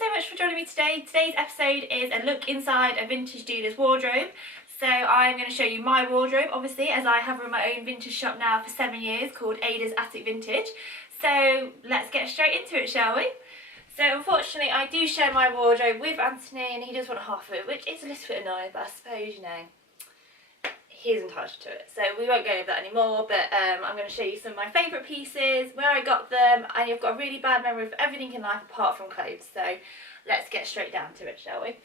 so much for joining me today. Today's episode is a look inside a vintage dealer's wardrobe. So I'm going to show you my wardrobe, obviously, as I have run my own vintage shop now for 7 years called Ada's Attic Vintage. So let's get straight into it, shall we? So unfortunately I do share my wardrobe with Anthony and he does want half of it, which is a little bit annoying, but I suppose, you know, he's entitled to it. So we won't go over that anymore, but I'm going to show you some of my favourite pieces, where I got them, and you've got a really bad memory of everything in life apart from clothes. So let's get straight down to it, shall we?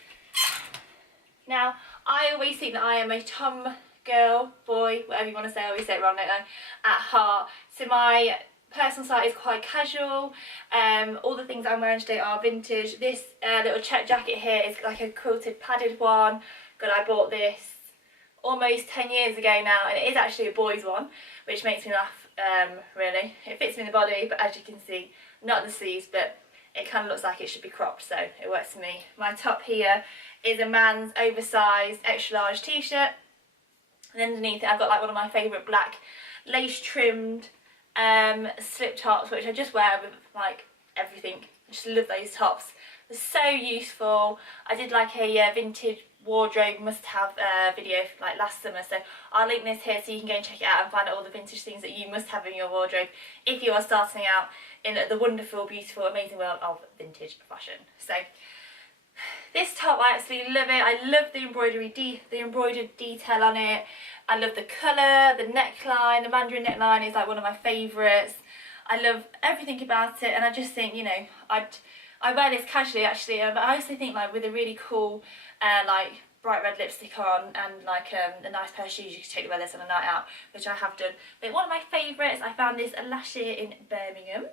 Now, I always think that I am a Tom girl, boy, whatever you want to say, I always say it wrong, don't I, at heart. So my personal style is quite casual. All the things I'm wearing today are vintage. This little check jacket here is like a quilted padded one. God, I bought this almost 10 years ago now, and it is actually a boy's one, which makes me laugh, really. It fits me in the body, but as you can see, not in the sleeves, but it kind of looks like it should be cropped, so it works for me. My top here is a man's oversized extra large t-shirt, and underneath it I've got like one of my favourite black lace trimmed slip tops, which I just wear with like everything. I just love those tops. They're so useful. I did like a vintage wardrobe must-have video like last summer, so I'll link this here so you can go and check it out and find out all the vintage things that you must have in your wardrobe if you are starting out in the wonderful, beautiful, amazing world of vintage fashion. So this top, I absolutely love it. I love the embroidered detail on it. I love the colour, the neckline. The mandarin neckline is like one of my favourites. I love everything about it, and I just think, you know, I wear this casually actually, but I also think like with a really cool like bright red lipstick on and like a nice pair of shoes, you could totally wear this on a night out, which I have done. But one of my favourites, I found this last year in Birmingham.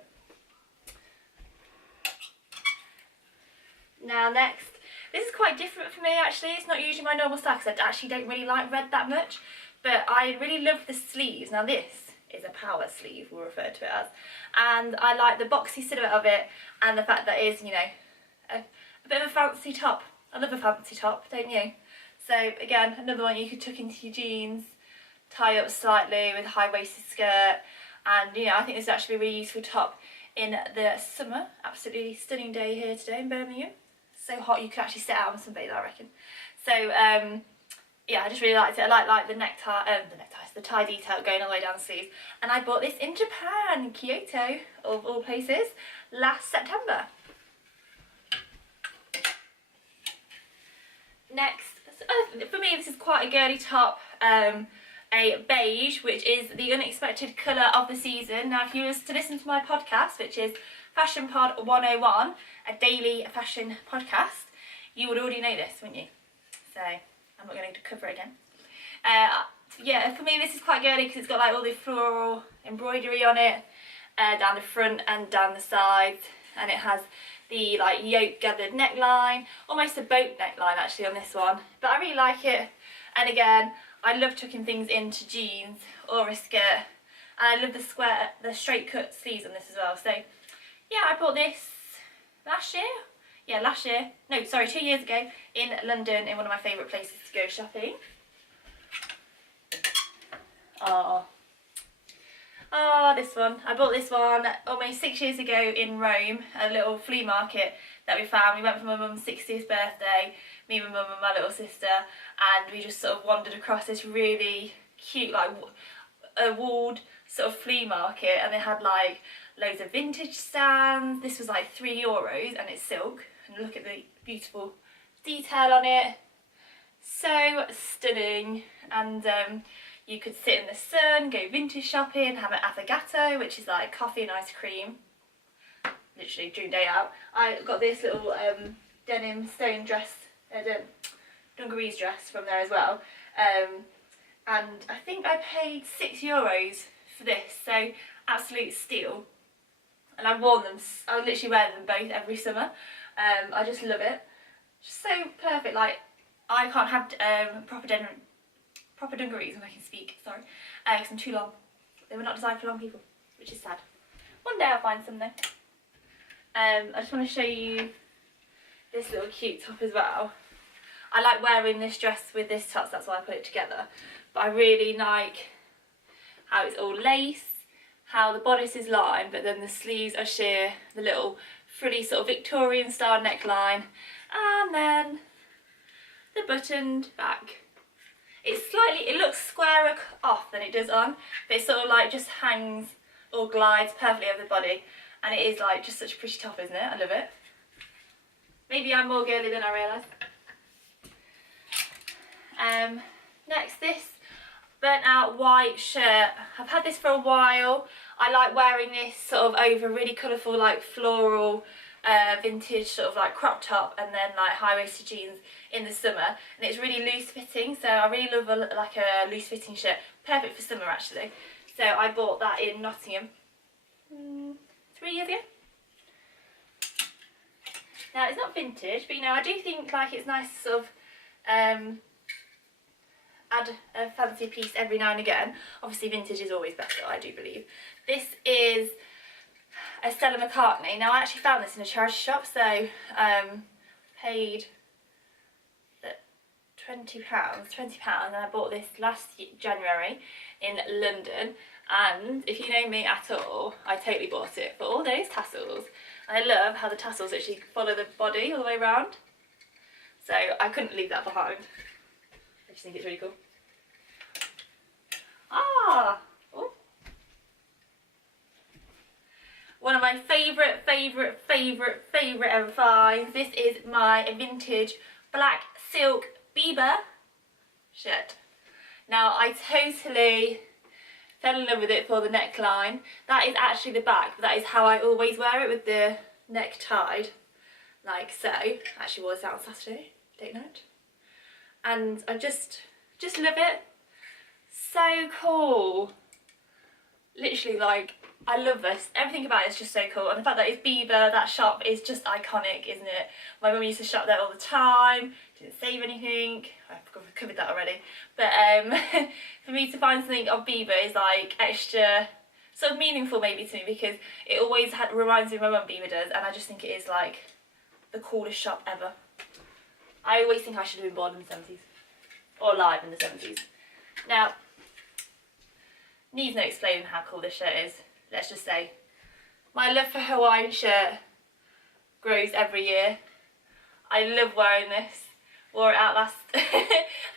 Now next, this is quite different for me actually. It's not usually my normal style because I actually don't really like red that much, but I really love the sleeves. Now this is a power sleeve, we'll refer to it as, and I like the boxy silhouette of it and the fact that it is, you know, a bit of a fancy top. I love a fancy top, don't you? So again, another one you could tuck into your jeans, tie up slightly with a high-waisted skirt, and you know, I think this is actually a really useful top in the summer. Absolutely stunning day here today in Birmingham. So hot you could actually sit out on sunbathe, I reckon. So yeah, I just really liked it. I like the the tie detail going all the way down the sleeves. And I bought this in Japan, Kyoto of all places, last September. Next, for me this is quite a girly top, a beige, which is the unexpected colour of the season. Now if you were to listen to my podcast, which is Fashion Pod 101, a daily fashion podcast, you would already know this, wouldn't you? So I'm not going to cover it again. Yeah, for me this is quite girly because it's got like all the floral embroidery on it, down the front and down the sides, and it has the like yoke gathered neckline, almost a boat neckline actually on this one, but I really like it. And again, I love tucking things into jeans or a skirt, and I love the straight cut sleeves on this as well. So yeah, I bought this last year. Yeah, last year. No, sorry, 2 years ago in London, in one of my favourite places to go shopping. Oh, this one. I bought this one almost 6 years ago in Rome, a little flea market that we found. We went for my mum's 60th birthday, me, my mum and my little sister, and we just sort of wandered across this really cute, like a walled sort of flea market, and they had like loads of vintage stands. This was like €3 and it's silk, and look at the beautiful detail on it. So stunning. And you could sit in the sun, go vintage shopping, have an affogato, which is like coffee and ice cream, literally dream day out. I got this little denim stone dress, dungarees dress from there as well, and I think I paid €6 for this, so absolute steal. And I've worn them, I literally wear them both every summer. I just love it, just so perfect. Like I can't have proper dungarees when I can speak, sorry, because I'm too long. They were not designed for long people, which is sad. One day I'll find some though. I just want to show you this little cute top as well. I like wearing this dress with this top, so that's why I put it together. But I really like how it's all lace, how the bodice is lined, but then the sleeves are sheer, the little frilly sort of Victorian style neckline, and then the buttoned back. It looks squarer off than it does on, but it sort of like just hangs or glides perfectly over the body, and it is like just such a pretty top, isn't it? I love it. Maybe I'm more girly than I realised. Next, this burnt out white shirt. I've had this for a while. I like wearing this sort of over really colourful like floral vintage sort of like crop top and then like high-waisted jeans in the summer, and it's really loose fitting, so I really love like a loose fitting shirt. Perfect for summer actually. So I bought that in Nottingham 3 years ago. Now it's not vintage, but you know, I do think like it's nice to sort of add a fancy piece every now and again. Obviously vintage is always better, I do believe. This is a Stella McCartney. Now I actually found this in a charity shop, so paid £20, and I bought this last January in London, and if you know me at all, I totally bought it for all those tassels. And I love how the tassels actually follow the body all the way around, so I couldn't leave that behind. I just think it's really cool. Oh. One of my favourite ever finds. This is my vintage black silk Bieber shirt. Now I totally fell in love with it for the neckline. That is actually the back, but that is how I always wear it, with the neck tied like so. Actually wore this out on Saturday, date night. And I just love it. So cool. Literally, like, I love this. Everything about it is just so cool. And the fact that it's Bieber, that shop is just iconic, isn't it? My mum used to shop there all the time. Didn't save anything. I've covered that already. But for me to find something of Bieber is like extra sort of meaningful maybe to me, because it always reminds me of my mum, Bieber does, and I just think it is like the coolest shop ever. I always think I should have been born in the 70s. Or alive in the 70s. Now, needs no explaining how cool this shirt is. Let's just say my love for Hawaiian shirt grows every year. I love wearing this. Wore it out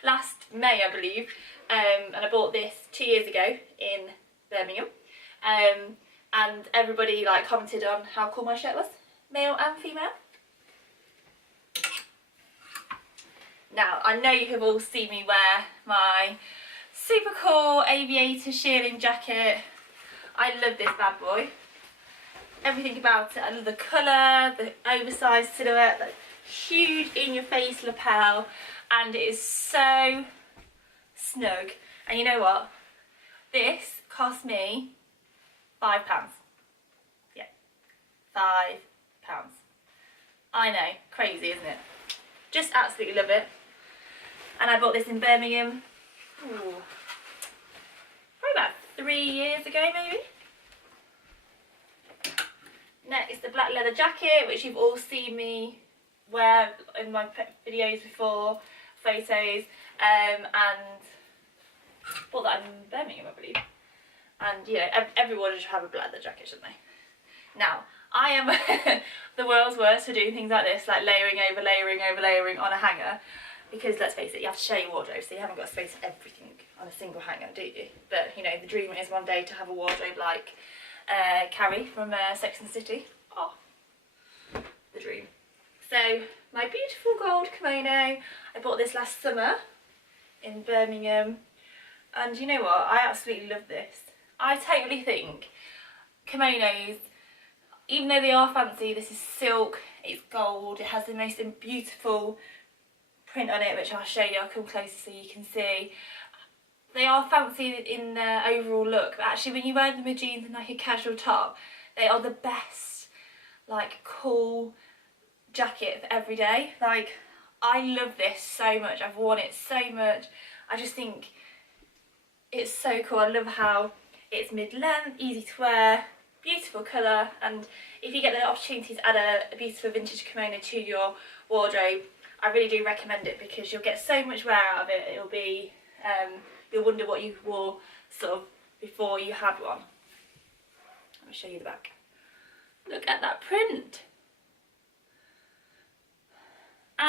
last May, I believe, and I bought this 2 years ago in Birmingham, and everybody like commented on how cool my shirt was, male and female. Now I know you have all seen me wear my super cool aviator shearling jacket. I love this bad boy. Everything about it. I love the colour, the oversized silhouette, the huge in-your-face lapel, and it is so snug. And you know what? This cost me £5. Yeah, £5. I know, crazy, isn't it? Just absolutely love it. And I bought this in Birmingham. Ooh, probably about 3 years ago maybe. Next is the black leather jacket, which you've all seen me wear in my videos before, photos, and bought that in Birmingham, I believe. And you know, everyone should have a black leather jacket, shouldn't they? Now, I am the world's worst for doing things like this, like layering over layering on a hanger. Because let's face it, you have to share your wardrobe, so you haven't got space for everything on a single hanger, do you? But you know, the dream is one day to have a wardrobe like Carrie from Sex and the City. Oh, the dream. So my beautiful gold kimono, I bought this last summer in Birmingham, and you know what? I absolutely love this. I totally think kimonos, even though they are fancy, this is silk, it's gold, it has the most beautiful print on it, which I'll show you. I'll come closer so you can see. They are fancy in their overall look, but actually when you wear them with jeans and like a casual top, they are the best, like, cool jacket for every day. Like, I love this so much. I've worn it so much. I just think it's so cool. I love how it's mid-length, easy to wear, beautiful colour, and if you get the opportunity to add a beautiful vintage kimono to your wardrobe, I really do recommend it, because you'll get so much wear out of it. It'll be, you'll wonder what you wore sort of before you had one. Let me show you the back. Look at that print.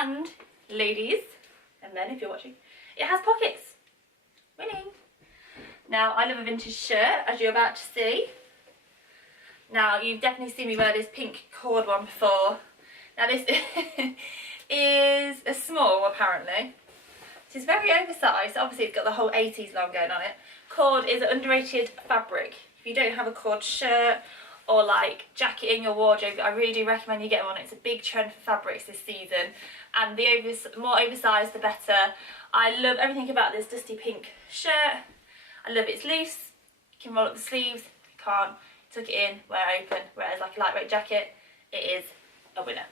And ladies and men, if you're watching, it has pockets. Winning. Now, I love a vintage shirt, as you're about to see. Now, you've definitely seen me wear this pink cord one before. Now, this is a small, apparently. It's very oversized. Obviously, it's got the whole 80s line going on it. Cord is an underrated fabric. If you don't have a cord shirt or like jacket in your wardrobe, I really do recommend you get one. It's a big trend for fabrics this season, and the more oversized the better. I love everything about this dusty pink shirt. I love it's loose, you can roll up the sleeves, you can't, tuck it in, wear it open, whereas like a lightweight jacket, it is a winner.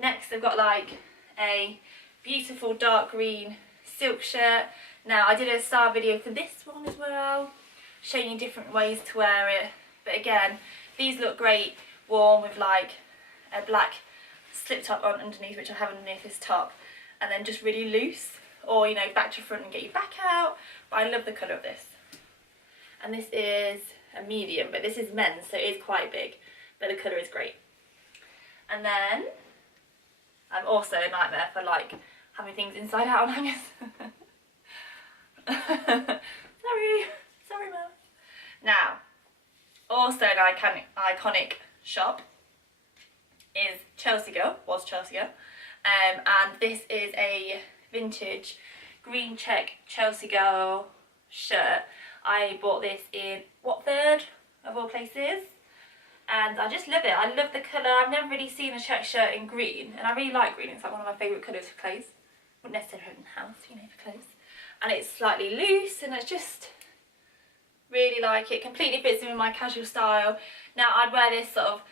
Next I've got like a beautiful dark green silk shirt. Now I did a style video for this one as well, showing you different ways to wear it. But again, these look great worn with like a black slip top on underneath, which I have underneath this top, and then just really loose, or you know, back to front and get your back out. But I love the colour of this. And this is a medium, but this is men's, so it is quite big, but the colour is great. And then I'm also a nightmare for like having things inside out on hangers. sorry mum. Now, also an iconic shop is Chelsea Girl, was Chelsea Girl, and this is a vintage green check Chelsea Girl shirt. I bought this in Watford, of all places, and I just love it. I love the colour. I've never really seen a check shirt in green, and I really like green. It's like one of my favourite colours for clothes. Wouldn't necessarily have it in the house, you know, for clothes. And it's slightly loose, and it's just really like it. Completely fits in with my casual style. Now I'd wear this sort of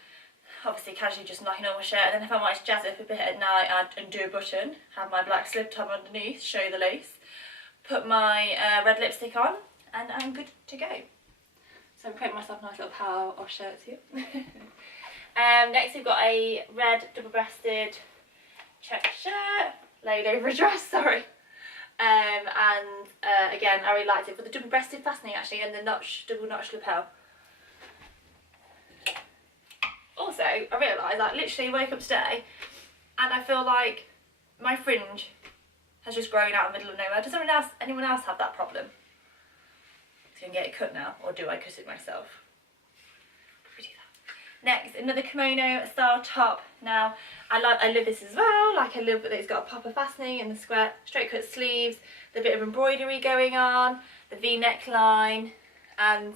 obviously casually, just like a normal shirt, and then if I wanted to jazz it up a bit at night, I'd undo a button, have my black slip top underneath, show the lace, put my red lipstick on, and I'm good to go. So I'm creating myself a nice little power of shirts here. Next we've got a red double-breasted check shirt, laid over a dress, sorry. Again, I really liked it for the double-breasted fastening actually, and the double notch lapel. Also, I realised I literally woke up today and I feel like my fringe has just grown out in the middle of nowhere. Does anyone else have that problem? So I can get it cut now, or do I cut it myself? Probably do that. Next, another kimono style top. Now, I love this as well. Like, I love that it's got a popper fastening and the square straight cut sleeves, the bit of embroidery going on, the V neckline, and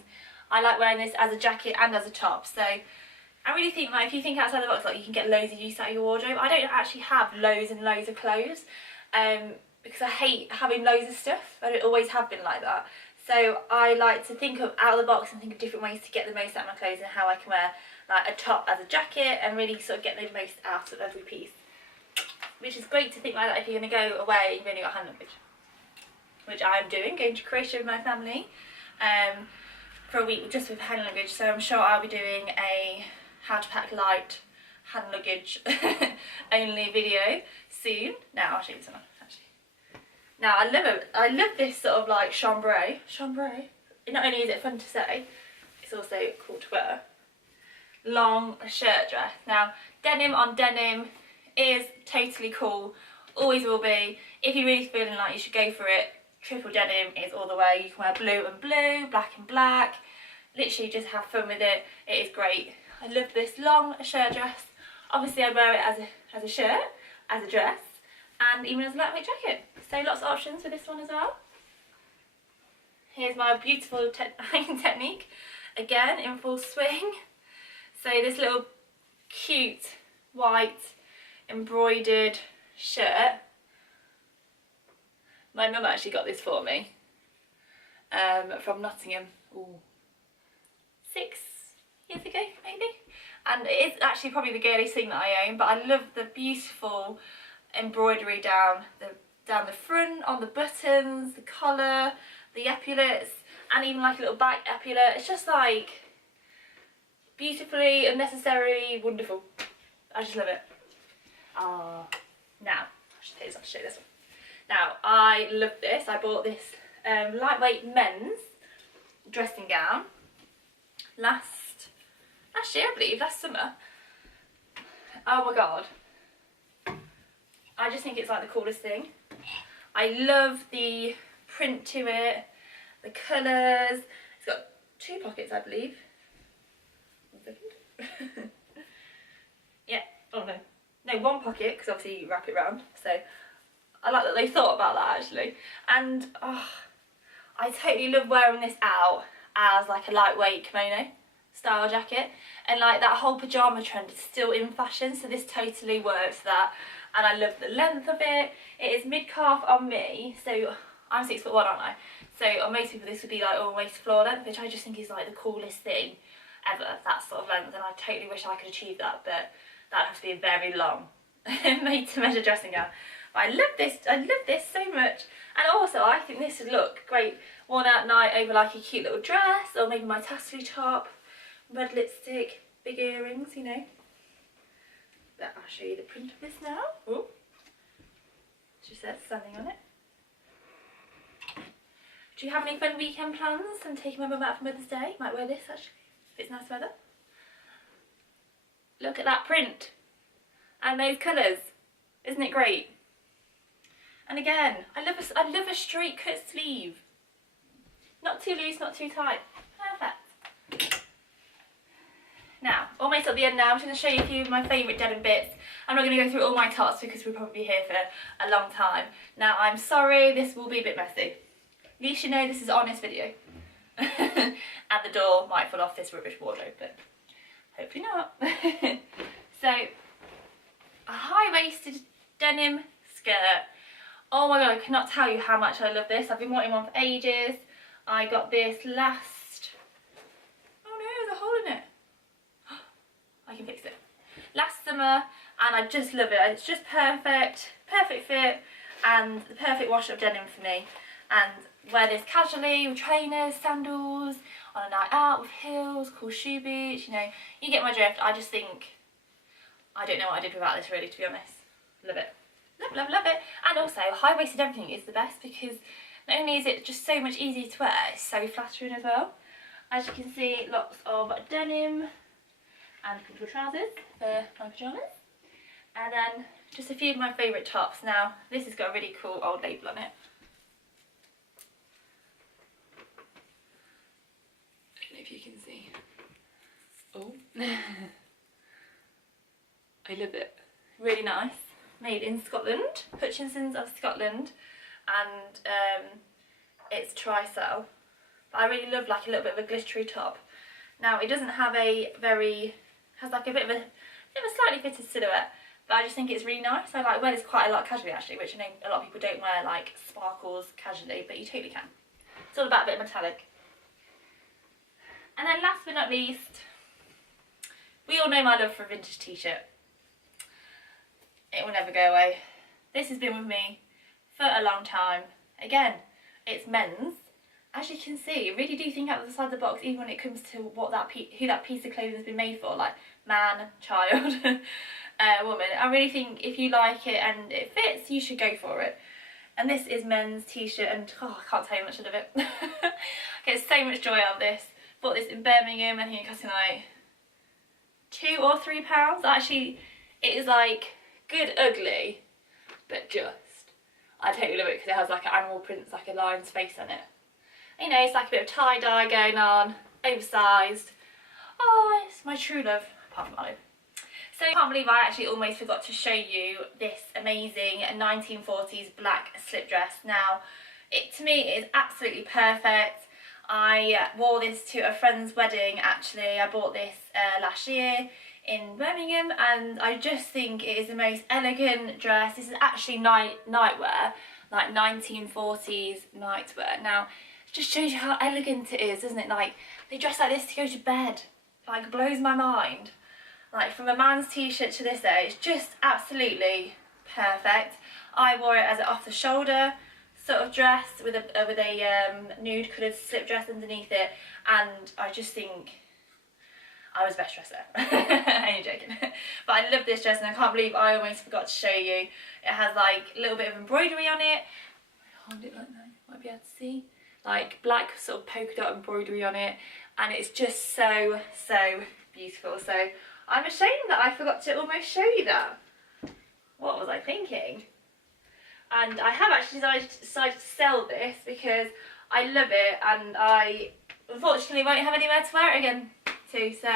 I like wearing this as a jacket and as a top. So I really think, like, if you think outside the box, like, you can get loads of use out of your wardrobe. I don't actually have loads and loads of clothes because I hate having loads of stuff. I don't always have been like that. So I like to think of out of the box and think of different ways to get the most out of my clothes and how I can wear like a top as a jacket and really sort of get the most out of every piece. Which is great to think like that if you're going to go away and you've only got hand luggage. Which I am doing, going to Croatia with my family for a week just with hand luggage. So I'm sure I'll be doing a how to pack light hand luggage only video soon. Now I'll show you some actually. Now I love this sort of like chambray. Not only is it fun to say, it's also cool to wear. Long shirt dress. Now denim on denim is totally cool, always will be. If you're really feeling like you should go for it, triple denim is all the way. You can wear blue and blue, black and black. Literally just have fun with it. It is great. I love this long shirt dress. Obviously I'd wear it as a shirt, as a dress, and even as a lightweight jacket. So lots of options for this one as well. Here's my beautiful hanging technique, again in full swing. So this little cute white embroidered shirt. My mum actually got this for me from Nottingham. Ooh. 6 years ago maybe, and it is actually probably the girliest thing that I own, but I love the beautiful embroidery down the front, on the buttons, the collar, the epaulets, and even like a little back epaulette. It's just like beautifully, unnecessarily wonderful. I just love it. Now I should show this one. Now I love this. I bought this lightweight men's dressing gown last year, I believe, last summer. Oh my god, I just think it's like the coolest thing. I love the print to it, the colours. It's got 2 pockets, I believe. 1 second. Yeah, oh no. No, 1 pocket, because obviously you wrap it round. So I like that they thought about that actually. And oh, I totally love wearing this out as like a lightweight kimono style jacket. And like that whole pyjama trend is still in fashion, so this totally works for that. And I love the length of it. It is mid-calf on me, so I'm 6'1", aren't I? So on most people this would be like almost floor length, which I just think is like the coolest thing ever, that sort of length. And I totally wish I could achieve that, but that'd have to be a very long made to measure dressing gown. But I love this so much. And also I think this would look great worn out night over like a cute little dress, or maybe my tassel top, red lipstick, big earrings, you know. But I'll show you the print of this now. Ooh. She says, standing on it. Do you have any fun weekend plans? I'm taking my mum out for Mother's Day. Might wear this actually, if it's nice weather. Look at that print. And those colours. Isn't it great? And again, I love a straight cut sleeve. Not too loose, not too tight. Perfect. Now, almost at the end now, I'm just going to show you a few of my favourite denim bits. I'm not going to go through all my tops because we'll probably be here for a long time. Now, I'm sorry, this will be a bit messy. At least you know this is an honest video. And the door might fall off this rubbish wardrobe, but hopefully not. So, a high-waisted denim skirt. Oh my god, I cannot tell you how much I love this. I've been wanting one for ages. I got this last... Oh no, there's a hole in it. I can fix it. Last summer, and I just love it. It's just perfect fit, and the perfect wash of denim for me. And wear this casually with trainers, sandals, on a night out with heels, cool shoe boots, you know. You get my drift. I just think, I don't know what I did without this really, to be honest. Love it. Love it. And also, high-waisted everything is the best because not only is it just so much easier to wear, it's so flattering as well. As you can see, lots of denim and comfortable trousers for my pyjamas. And then just a few of my favourite tops. Now, this has got a really cool old label on it. I don't know if you can see. Oh. I love it. Really nice. Made in Scotland, Hutchinson's of Scotland, and it's tri-cell. But I really love like a little bit of a glittery top. Now it doesn't have a very, has like a bit of a slightly fitted silhouette, but I just think it's really nice. I like wear this quite a lot casually actually, which I know a lot of people don't wear like sparkles casually, but you totally can. It's all about a bit of metallic. And then last but not least, we all know my love for a vintage t-shirt. It will never go away. This has been with me for a long time. Again, it's men's. As you can see, I really do think outside the box, even when it comes to what who that piece of clothing has been made for, like man, child, woman. I really think if you like it and it fits, you should go for it. And this is men's t-shirt, and oh, I can't tell you how much I love it. I get so much joy out of this. Bought this in Birmingham. I think it cost me like £2 or £3. Actually, it is like good ugly, but just. I totally love it because it has like an animal print, like a lion's face on it. You know, it's like a bit of tie-dye going on, oversized. Oh, it's my true love, apart from Olive. So I can't believe I actually almost forgot to show you this amazing 1940s black slip dress. Now, to me it is absolutely perfect. I wore this to a friend's wedding actually. I bought this last year in Birmingham, and I just think it is the most elegant dress. This is actually nightwear, like 1940s nightwear. Now, it just shows you how elegant it is, doesn't it? Like, they dress like this to go to bed. Like, blows my mind. Like, from a man's t-shirt to this there, it's just absolutely perfect. I wore it as an off-the-shoulder sort of dress with a nude coloured slip dress underneath it, and I just think I was best dresser. I ain't joking. But I love this dress, and I can't believe I almost forgot to show you. It has like a little bit of embroidery on it. Hold it like that, might be able to see. Like black sort of polka dot embroidery on it, and it's just so beautiful. So I'm ashamed that I forgot to almost show you that. What was I thinking? and I have actually decided to sell this because I love it, and I unfortunately won't have anywhere to wear it again too. So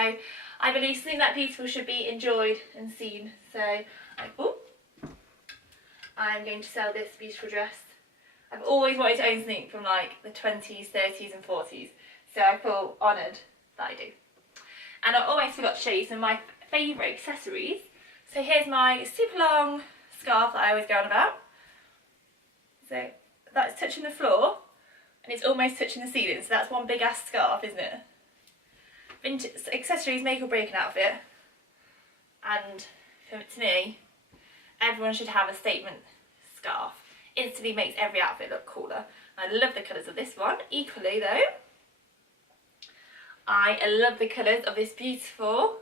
I believe something that beautiful should be enjoyed and seen. So I'm going to sell this beautiful dress. I've always wanted to own something from like the 20s, 30s and 40s, so I feel honoured that I do. And I almost forgot to show you some of my favourite accessories. So here's my super long scarf that I always go on about. So that's touching the floor and it's almost touching the ceiling, so that's one big ass scarf, isn't it? Vintage accessories make or break an outfit, and to me, everyone should have a statement scarf. Instantly makes every outfit look cooler. I love the colours of this one. Equally though, I love the colours of this beautiful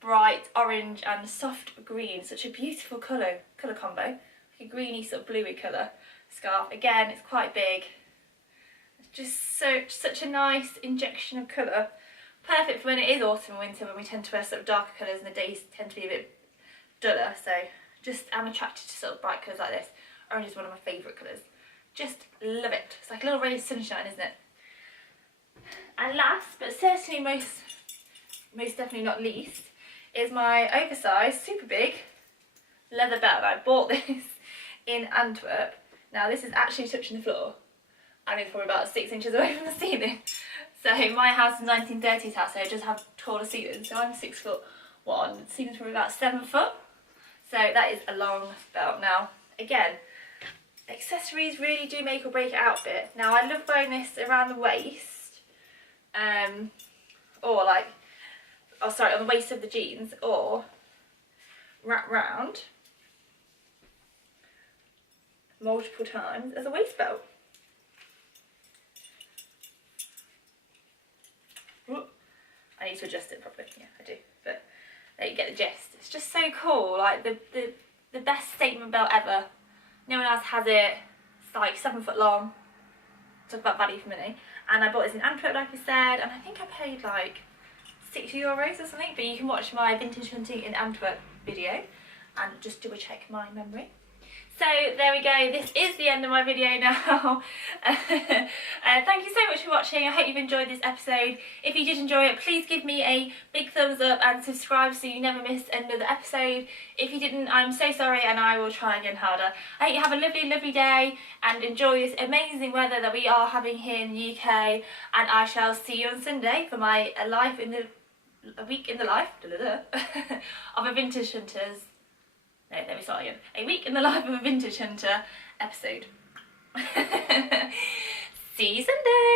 bright orange and soft green. Such a beautiful colour combo. Like a greeny sort of bluey colour scarf. Again, it's quite big. It's just such a nice injection of colour. Perfect for when it is autumn and winter, when we tend to wear sort of darker colours and the days tend to be a bit duller. So just I'm attracted to sort of bright colours like this. Orange is one of my favourite colours. Just love it. It's like a little ray of sunshine, isn't it? And last, but certainly most definitely not least, is my oversized, super big leather belt. I bought this in Antwerp. Now this is actually touching the floor, and it's probably about 6 inches away from the ceiling. So my house is a 1930s house, so it does have taller ceilings. So I'm 6'1", the ceiling's probably about 7 foot. So that is a long belt. Now again, accessories really do make or break an outfit. Now I love wearing this around the waist, or like, oh sorry, on the waist of the jeans, or wrap round multiple times as a waist belt. I need to adjust it properly. Yeah, I do. But there you get the gist. It's just so cool. Like the best statement belt ever. No one else has it. It's like 7 foot long. Talk about value for money. And I bought this in Antwerp, like I said, and I think I paid like €60 or something. But you can watch my vintage hunting in Antwerp video and just double check my memory. So there we go, this is the end of my video now. Thank you so much for watching. I hope you've enjoyed this episode. If you did enjoy it, please give me a big thumbs up and subscribe so you never miss another episode. If you didn't, I'm so sorry, and I will try again harder. I hope you have a lovely, lovely day and enjoy this amazing weather that we are having here in the UK, and I shall see you on Sunday for my a week in the life of a vintage hunter's. No, let me start again. A week in the life of a vintage hunter episode. See you Sunday!